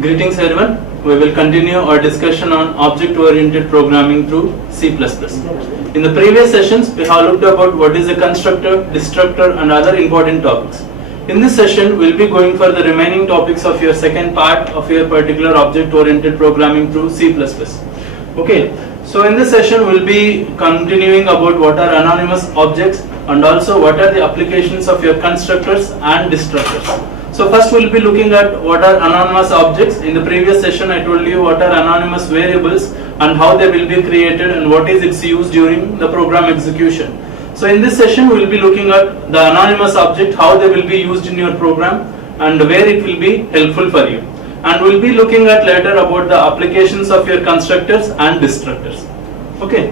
Greetings everyone. We will continue our discussion on object-oriented programming through C++. In the previous sessions, we have looked about what is a constructor, destructor and other important topics. In this session, we will be going for the remaining topics of your second part of your particular object-oriented programming through C++. Okay, so in this session, we will be continuing about what are anonymous objects and also what are the applications of your constructors and destructors. So first we will be looking at what are anonymous objects. In the previous session I told you what are anonymous variables and how they will be created and what is its use during the program execution. So in this session we will be looking at the anonymous object, how they will be used in your program and where it will be helpful for you. And we will be looking at later about the applications of your constructors and destructors. Okay.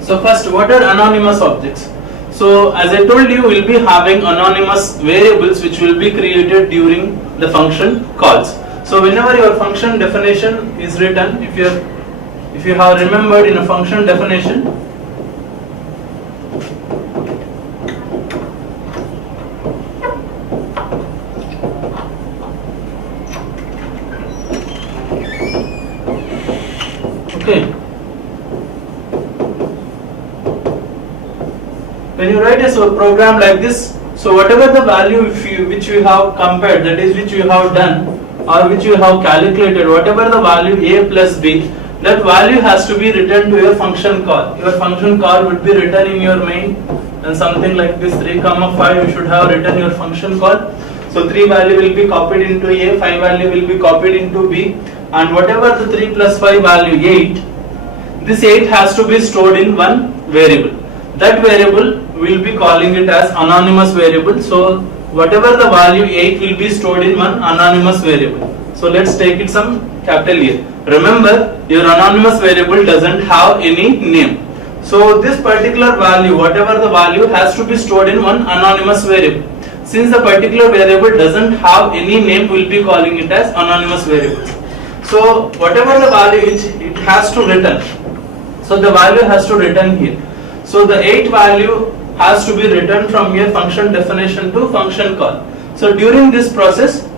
So first, what are anonymous objects? So as I told you, we will be having anonymous variables which will be created during the function calls. So whenever your function definition is written, if you have remembered in a function definition, okay. When you write a program like this, so whatever the value which you have compared, that is which you have done or which you have calculated, whatever the value a plus b, that value has to be written to your function call. Your function call would be written in your main and something like this 3, 5 you should have written your function call. So 3 value will be copied into a, 5 value will be copied into b, and whatever the 3 plus 5 value 8, this 8 has to be stored in one variable. That variable will be calling it as anonymous variable. So whatever the value 8 will be stored in one anonymous variable. So let's take it some capital A. Remember, your anonymous variable doesn't have any name. So this particular value, whatever the value, has to be stored in one anonymous variable. Since the particular variable doesn't have any name, we'll be calling it as anonymous variable. So whatever the value it has to return. So the value has to return here. So the 8 value has to be written from your function definition to function call. So during this process,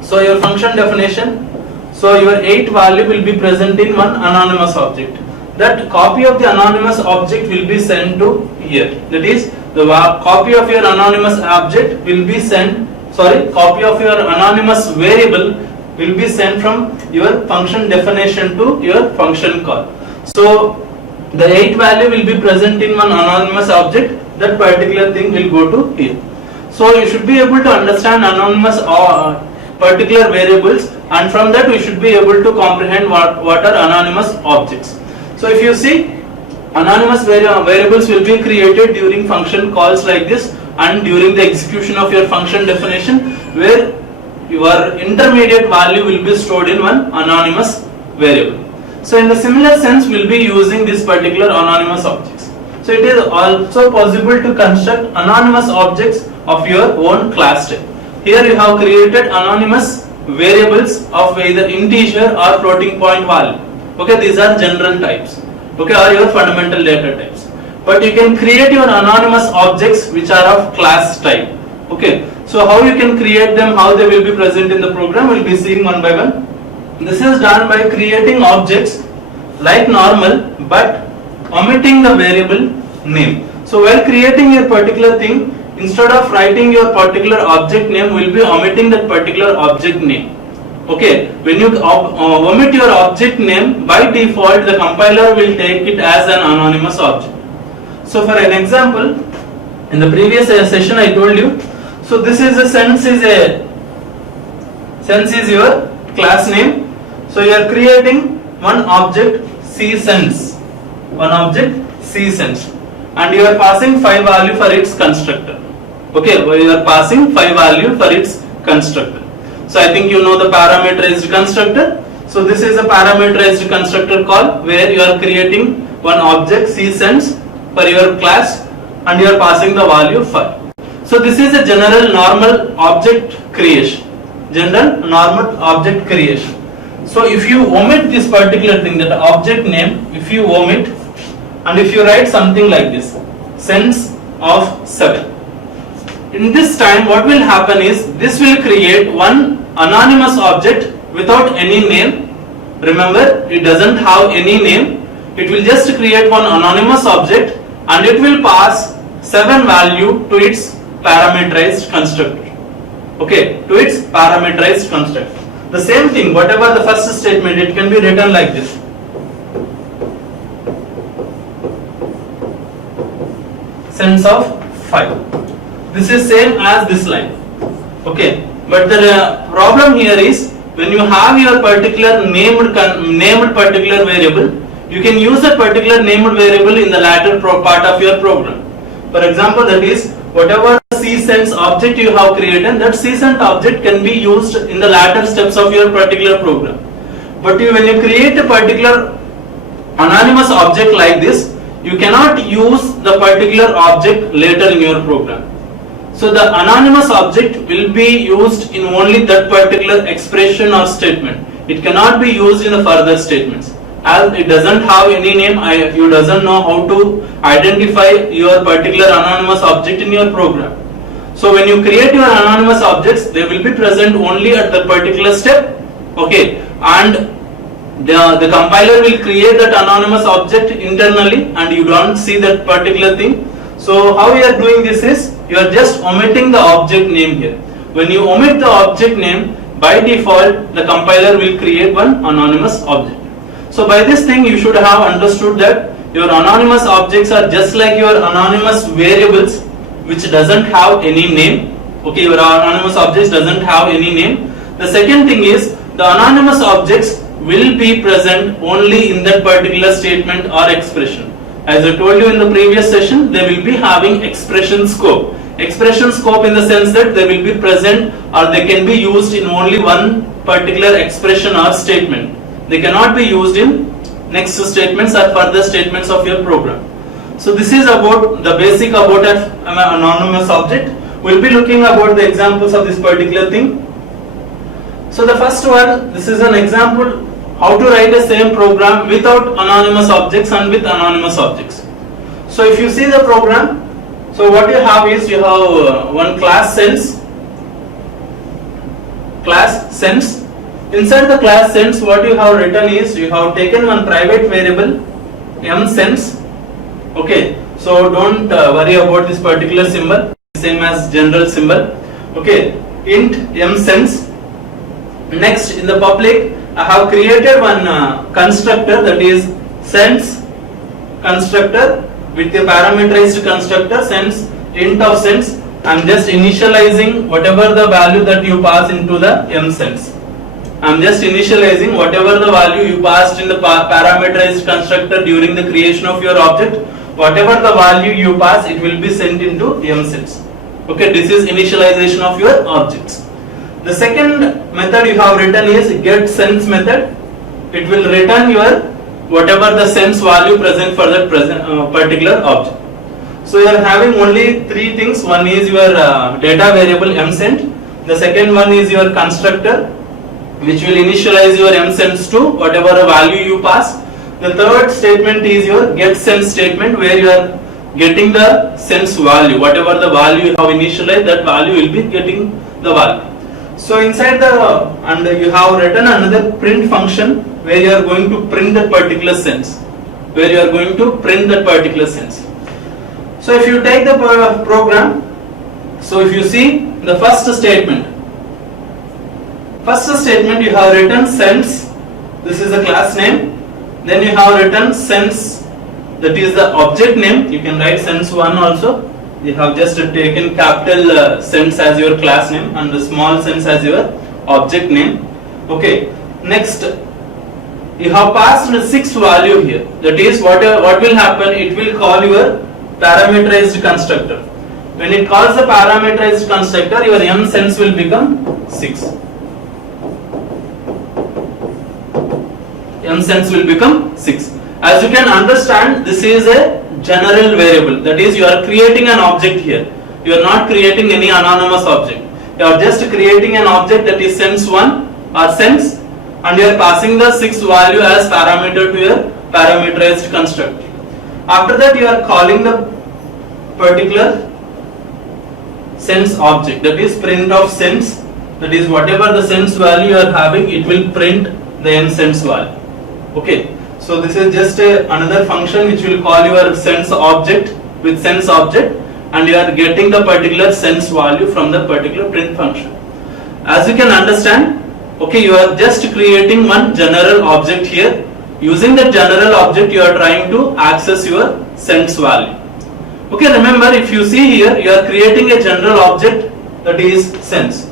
so your function definition, so your 8 value will be present in one anonymous object. That copy of the anonymous object will be sent to here. That is, the copy of your anonymous object will be sent, copy of your anonymous variable will be sent from your function definition to your function call. So the 8 value will be present in one anonymous object, that particular thing will go to here. So you should be able to understand anonymous particular variables, and from that we should be able to comprehend what are anonymous objects. So if you see, anonymous variables will be created during function calls like this and during the execution of your function definition, where your intermediate value will be stored in one anonymous variable. So in the similar sense, we will be using this particular anonymous objects. So it is also possible to construct anonymous objects of your own class type. Here you have created anonymous variables of either integer or floating point value. Okay, these are general types. Okay, or your fundamental data types. But you can create your anonymous objects which are of class type. Okay, so how you can create them, how they will be present in the program, we will be seeing one by one. This is done by creating objects like normal but omitting the variable name. So while creating your particular thing, instead of writing your particular object name, we will be omitting that particular object name. Okay, when you omit your object name, by default the compiler will take it as an anonymous object. So for an example, in the previous session I told you, so this is a sense is your class name. So you are creating one object csense, and you are passing 5 value for its constructor. Okay, you are passing 5 value for its constructor. So I think you know the parameterized constructor. So this is a parameterized constructor call where you are creating one object csense for your class and you are passing the value 5. So this is a general normal object creation. So if you omit this particular thing, that object name, if you omit and if you write something like this, sense of 7, in this time what will happen is this will create one anonymous object without any name. Remember, it doesn't have any name. It will just create one anonymous object and it will pass 7 value to its parameterized constructor. Okay, to its parameterized constructor. The same thing, whatever the first statement, it can be written like this. Sense of 5. This is same as this line. Okay, but the problem here is when you have your particular named particular variable, you can use that particular named variable in the latter part of your program. For example, that is whatever csense object you have created, that csense object can be used in the latter steps of your particular program. But when you create a particular anonymous object like this, you cannot use the particular object later in your program. So the anonymous object will be used in only that particular expression or statement. It cannot be used in the further statements. As it doesn't have any name, you doesn't know how to identify your particular anonymous object in your program. So when you create your anonymous objects, they will be present only at that particular step. Okay, and the compiler will create that anonymous object internally and you don't see that particular thing. So how we are doing this is, you are just omitting the object name here. When you omit the object name, by default the compiler will create one anonymous object. So by this thing you should have understood that your anonymous objects are just like your anonymous variables which doesn't have any name. Okay, your anonymous objects doesn't have any name. The second thing is, the anonymous objects will be present only in that particular statement or expression. As I told you in the previous session, they will be having expression scope. Expression scope in the sense that they will be present or they can be used in only one particular expression or statement. They cannot be used in next statements or further statements of your program. So this is about the basic about an anonymous object. We'll be looking about the examples of this particular thing. So the first one, this is an example how to write a same program without anonymous objects and with anonymous objects. So if you see the program, so what you have is, you have one class sense. Inside the class sense, what you have written is, you have taken one private variable mSense. Okay, so don't worry about this particular symbol, same as general symbol. Okay, int mSense. Next, in the public, I have created one constructor, that is sense constructor with a parameterized constructor sense int of sense. I am just initializing whatever the value that you pass into the mSense. I am just initializing whatever the value you passed in the parameterized constructor during the creation of your object. Whatever the value you pass, it will be sent into mSense. Okay, this is initialization of your objects. The second method you have written is getSense method. It will return your whatever the sense value present for that particular object. So you are having only three things. One is your data variable mSent. The second one is your constructor, which will initialize your mSense to whatever value you pass. The third statement is your getSense statement, where you are getting the sense value. Whatever the value you have initialized, that value will be getting the value. So inside and you have written another print function where you are going to print that particular sense. So if you take the program, so if you see the first statement you have written sense, this is the class name. Then you have written sense, that is the object name. You can write sense1 also. You have just taken capital sense as your class name and the small sense as your object name. Okay. Next, you have passed the 6th value here. That is what will happen. It will call your parameterized constructor. When it calls the parameterized constructor, your mSense will become 6. mSense will become 6. As you can understand, this is a general variable. That is, you are creating an object here. You are not creating any anonymous object. You are just creating an object that is sense1 or sense, and you are passing the 6th value as parameter to your parameterized constructor. After that, you are calling the particular sense object, that is print of sense. that is whatever the sense value you are having, it will print the n sense value. Okay, so this is just another function which will call your sense object with sense object, and you are getting the particular sense value from the particular print function. As you can understand, okay, you are just creating one general object here. Using the general object, you are trying to access your sense value. Okay, remember, if you see here, you are creating a general object, that is sense.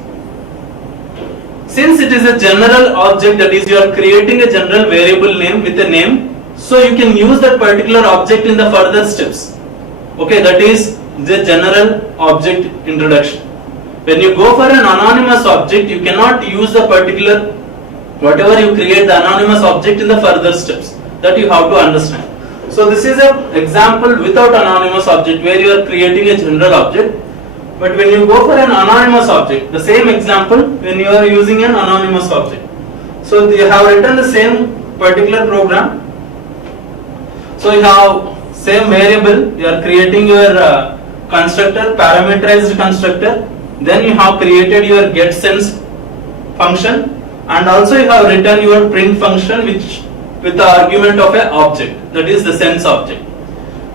Since it is a general object, that is you are creating a general variable name with a name, so you can use that particular object in the further steps. Okay, that is the general object introduction. When you go for an anonymous object, you cannot use the particular, whatever you create the anonymous object in the further steps. That you have to understand. So this is an example without anonymous object where you are creating a general object. But when you go for an anonymous object, the same example when you are using an anonymous object. So you have written the same particular program. So you have same variable, you are creating your constructor, parameterized constructor. Then you have created your getSense function, and also you have written your print function which with the argument of an object, that is the sense object.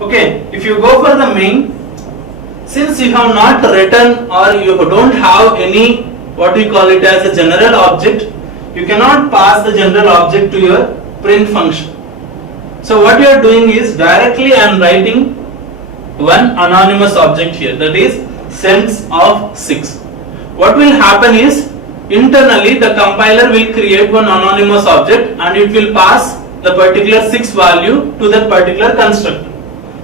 Okay, if you go for the main, since you have not written or you don't have any what we call it as a general object, you cannot pass the general object to your print function. So what you are doing is directly I am writing one anonymous object here, that is sense of 6. What will happen is internally the compiler will create one anonymous object and it will pass the particular 6 value to that particular constructor.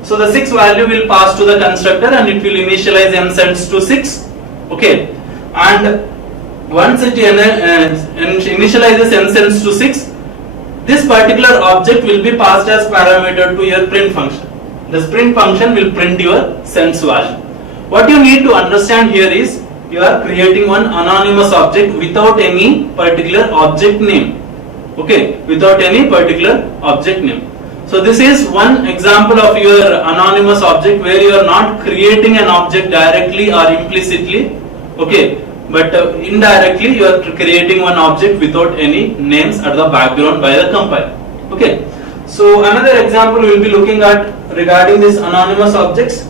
So the 6 value will pass to the constructor and it will initialize n sense to 6. Okay, and once it initializes n sense to 6, this particular object will be passed as parameter to your print function. The print function will print your sense value. What you need to understand here is you are creating one anonymous object without any particular object name. Okay, without any particular object name. So this is one example of your anonymous object where you are not creating an object directly or implicitly. Okay, but indirectly you are creating one object without any names at the background by the compiler. Okay, so another example we will be looking at regarding these anonymous objects.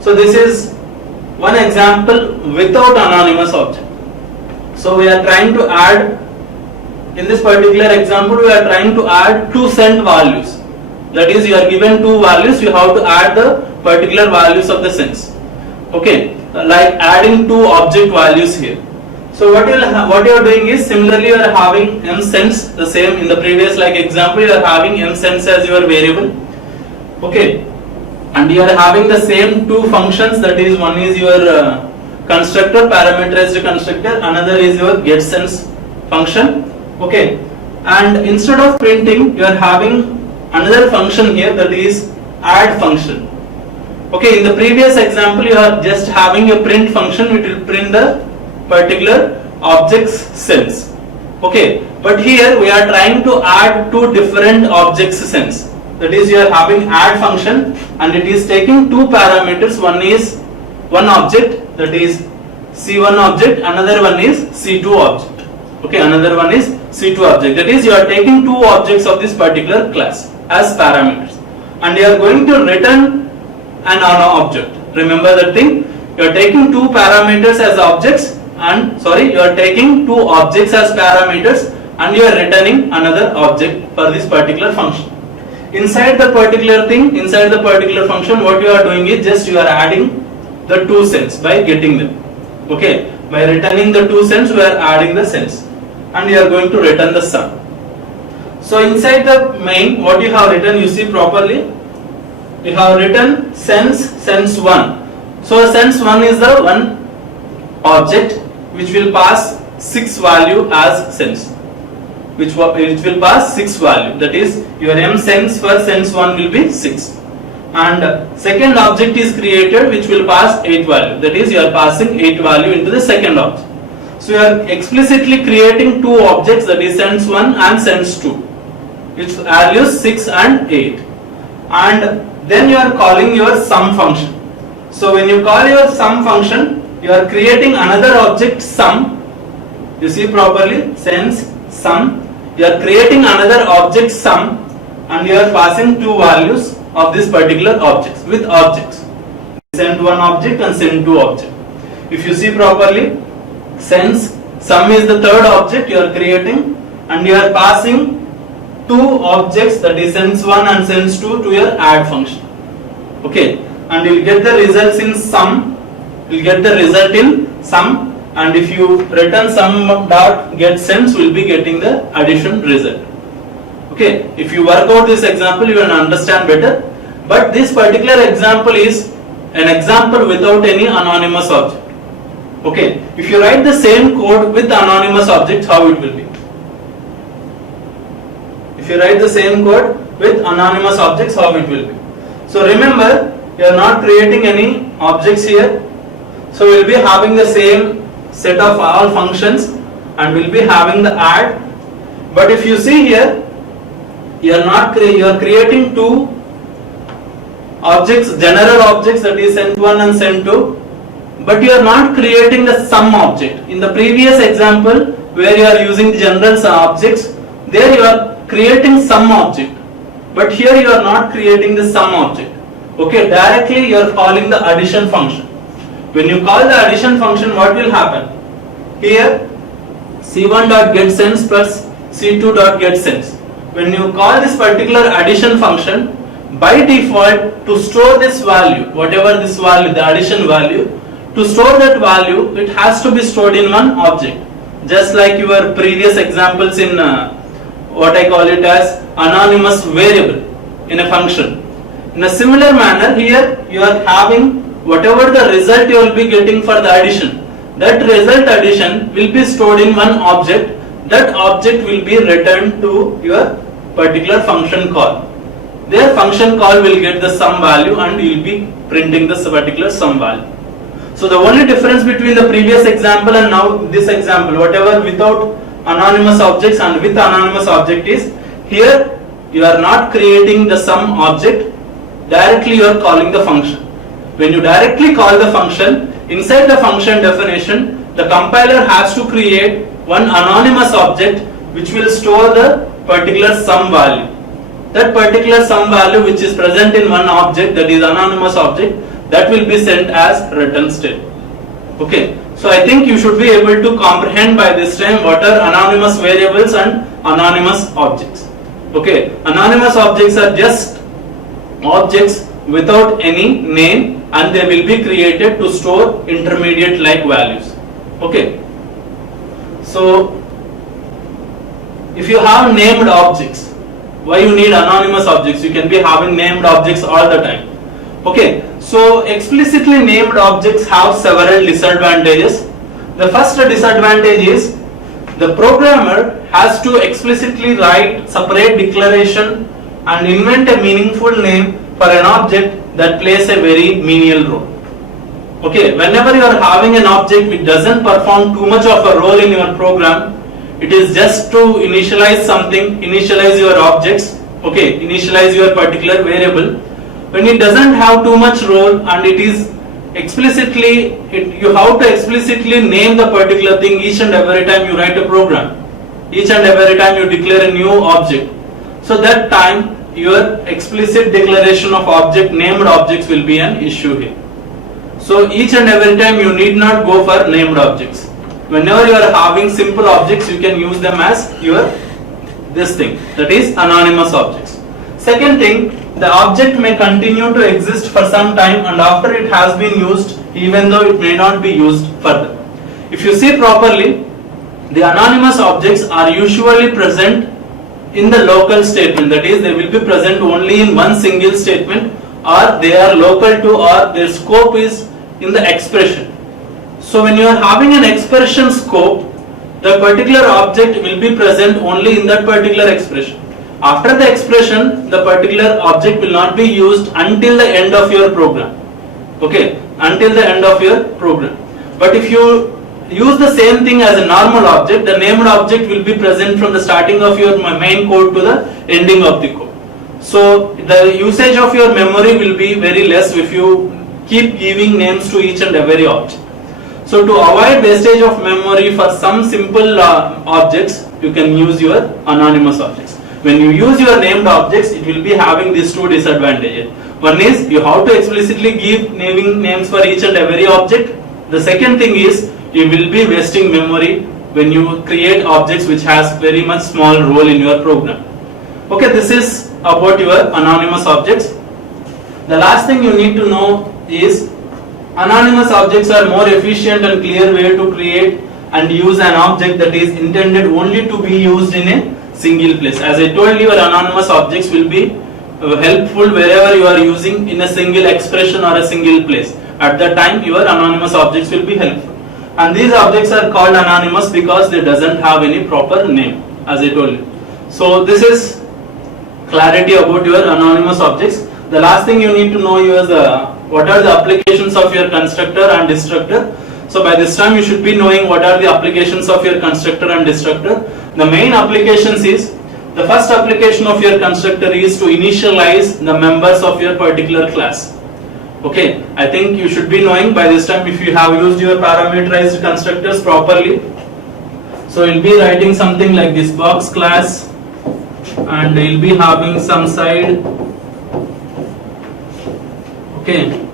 So this is one example without anonymous object. So we are trying to add, in this particular example we are trying to add two sent values. That is, you are given two values, you have to add the particular values of the sense. Okay, like adding two object values here. So what you are doing is, similarly you are having m sense, the same in the previous like example you are having m sense as your variable. Okay, and you are having the same two functions, that is one is your constructor, parameterized constructor, another is your getSense function. Okay, and instead of printing you are having another function here, that is add function. Okay, in the previous example you are just having a print function which will print the particular object's sense. Okay, but here we are trying to add two different objects sense. That is, you are having add function and it is taking two parameters. One is one object, that is C1 object, another one is C2 object. Okay, another one is C2 object. That is, you are taking two objects of this particular class as parameters and you are going to return an object. Remember that thing, you are taking two parameters as objects and you are taking two objects as parameters and you are returning another object for this particular function. Inside the particular thing, inside the particular function, what you are doing is just you are adding the two sense by getting them. Okay, by returning the two sense we are adding the sense and you are going to return the sum. So inside the main, what you have written, you see properly, you have written sense1. So sense1 is the one object which will pass 6 value as sense, which will pass 6 value, that is your m sense for sense1 will be 6, and second object is created which will pass 8 value, that is you are passing 8 value into the second object. So you are explicitly creating two objects, that is sense1 and sense2, which values 6 and 8, and then you are calling your sum function. So when you call your sum function, you are creating another object sum You see properly, sense sum. You are creating another object sum, and you are passing two values of this particular objects with objects. Send one object and send two object. If you see properly, sense sum is the third object you are creating, and you are passing two objects, that is sense1 and sense2, to your add function. Okay, and you will get the results in sum. You will get the result in sum, and if you return sum dot get sense, we will be getting the addition result. Okay, if you work out this example, you will understand better. But this particular example is an example without any anonymous object. Okay, if you write the same code with anonymous objects, how it will be? If you write the same code with anonymous objects, how it will be? So remember, you are not creating any objects here. So we will be having the same set of all functions, and we will be having the add. But if you see here, you are creating two objects, general objects, that is send1 and send2, but you are not creating the sum object. In the previous example where you are using the general objects, there you are creating sum object, but here you are not creating the sum object. Okay, directly you are calling the addition function. When you call the addition function, what will happen? Here c1.getSense plus c2.getSense. When you call this particular addition function, by default, to store this value, whatever this value, the addition value, to store that value, it has to be stored in one object. Just like your previous examples in what I call it as anonymous variable in a function. In a similar manner, here you are having whatever the result you will be getting for the addition. That result addition will be stored in one object. That object will be returned to your particular function call. Their function call will get the sum value, and you will be printing this particular sum value. So the only difference between the previous example and now this example, whatever without anonymous objects and with anonymous object, is here you are not creating the sum object, directly you are calling the function. When you directly call the function, inside the function definition, the compiler has to create one anonymous object which will store the particular sum value. That particular sum value which is present in one object, that is anonymous object, that will be sent as return state. Okay, so I think you should be able to comprehend by this time what are anonymous variables and anonymous objects. Okay, anonymous objects are just objects without any name, and they will be created to store intermediate like values. Okay, so if you have named objects, why you need anonymous objects? You can be having named objects all the time. Okay, so explicitly named objects have several disadvantages. The first disadvantage is the programmer has to explicitly write separate declaration and invent a meaningful name for an object that plays a very menial role. Okay, whenever you are having an object which doesn't perform too much of a role in your program, it is just to initialize something, initialize your objects, okay, initialize your particular variable. When it doesn't have too much role and it is explicitly, you have to explicitly name the particular thing each and every time you write a program, each and every time you declare a new object. So that time your explicit declaration of object, named objects, will be an issue here. So each and every time you need not go for named objects. Whenever you are having simple objects, you can use them as your this thing, that is anonymous objects. Second thing, the object may continue to exist for some time, and after it has been used, even though it may not be used further. If you see properly, the anonymous objects are usually present in the local statement, that is they will be present only in one single statement, or they are local to, or their scope is in the expression. So when you are having an expression scope, the particular object will be present only in that particular expression. After the expression, the particular object will not be used until the end of your program. Okay, until the end of your program. But if you use the same thing as a normal object, the named object will be present from the starting of your main code to the ending of the code. So the usage of your memory will be very less if you keep giving names to each and every object. So to avoid wastage of memory for some simple objects, you can use your anonymous objects. When you use your named objects, it will be having these two disadvantages. One is you have to explicitly give naming names for each and every object. The second thing is you will be wasting memory when you create objects which has very much small role in your program. Okay, this is about your anonymous objects. The last thing you need to know is anonymous objects are more efficient and clear way to create and use an object that is intended only to be used in a single place. As I told you, your anonymous objects will be helpful wherever you are using in a single expression or a single place. At that time, your anonymous objects will be helpful. And these objects are called anonymous because they doesn't have any proper name, as I told you. So this is clarity about your anonymous objects. The last thing you need to know is what are the applications of your constructor and destructor. So by this time you should be knowing what are the applications of your constructor and destructor. The main applications is, the first application of your constructor is to initialize the members of your particular class. Okay, I think you should be knowing by this time if you have used your parameterized constructors properly. So you'll be writing something like this box class, and you'll be having some side. Okay.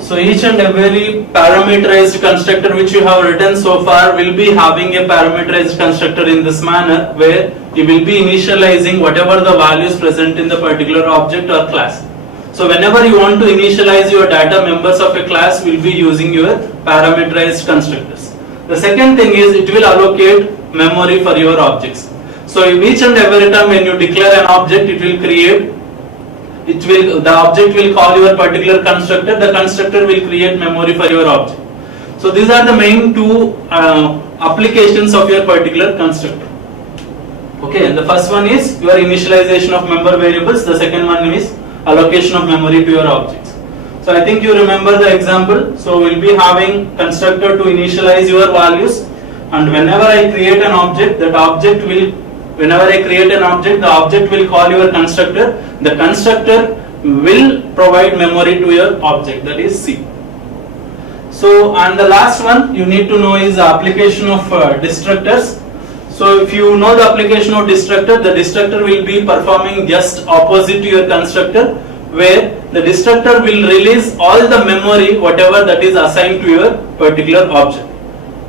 So each and every parameterized constructor which you have written so far will be having a parameterized constructor in this manner, where you will be initializing whatever the values present in the particular object or class. So whenever you want to initialize your data members of a class, will be using your parameterized constructors. The second thing is it will allocate memory for your objects. So each and every time when you declare an object, it will create, the object will call your particular constructor, the constructor will create memory for your object. So these are the main two applications of your particular constructor. Okay, and the first one is your initialization of member variables, the second one is allocation of memory to your objects. So I think you remember the example. So we'll be having constructor to initialize your values, and whenever I create an object, the object will call your constructor. The constructor will provide memory to your object, that is C. So, and the last one you need to know is the application of destructors. So if you know the application of destructor, the destructor will be performing just opposite to your constructor, where the destructor will release all the memory whatever that is assigned to your particular object.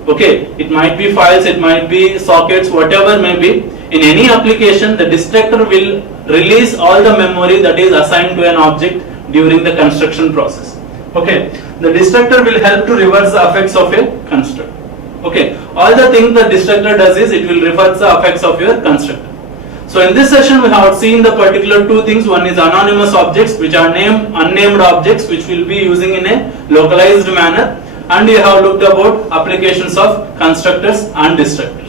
Okay, it might be files, it might be sockets, whatever may be. In any application, the destructor will release all the memory that is assigned to an object during the construction process. Okay, the destructor will help to reverse the effects of a constructor. Okay, all the things the destructor does is it will reverse the effects of your constructor. So in this session we have seen the particular two things. One is anonymous objects, which are unnamed objects which will be using in a localized manner, and we have looked about applications of constructors and destructors.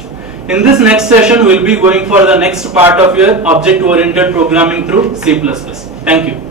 In this next session we will be going for the next part of your object oriented programming through C++. Thank you.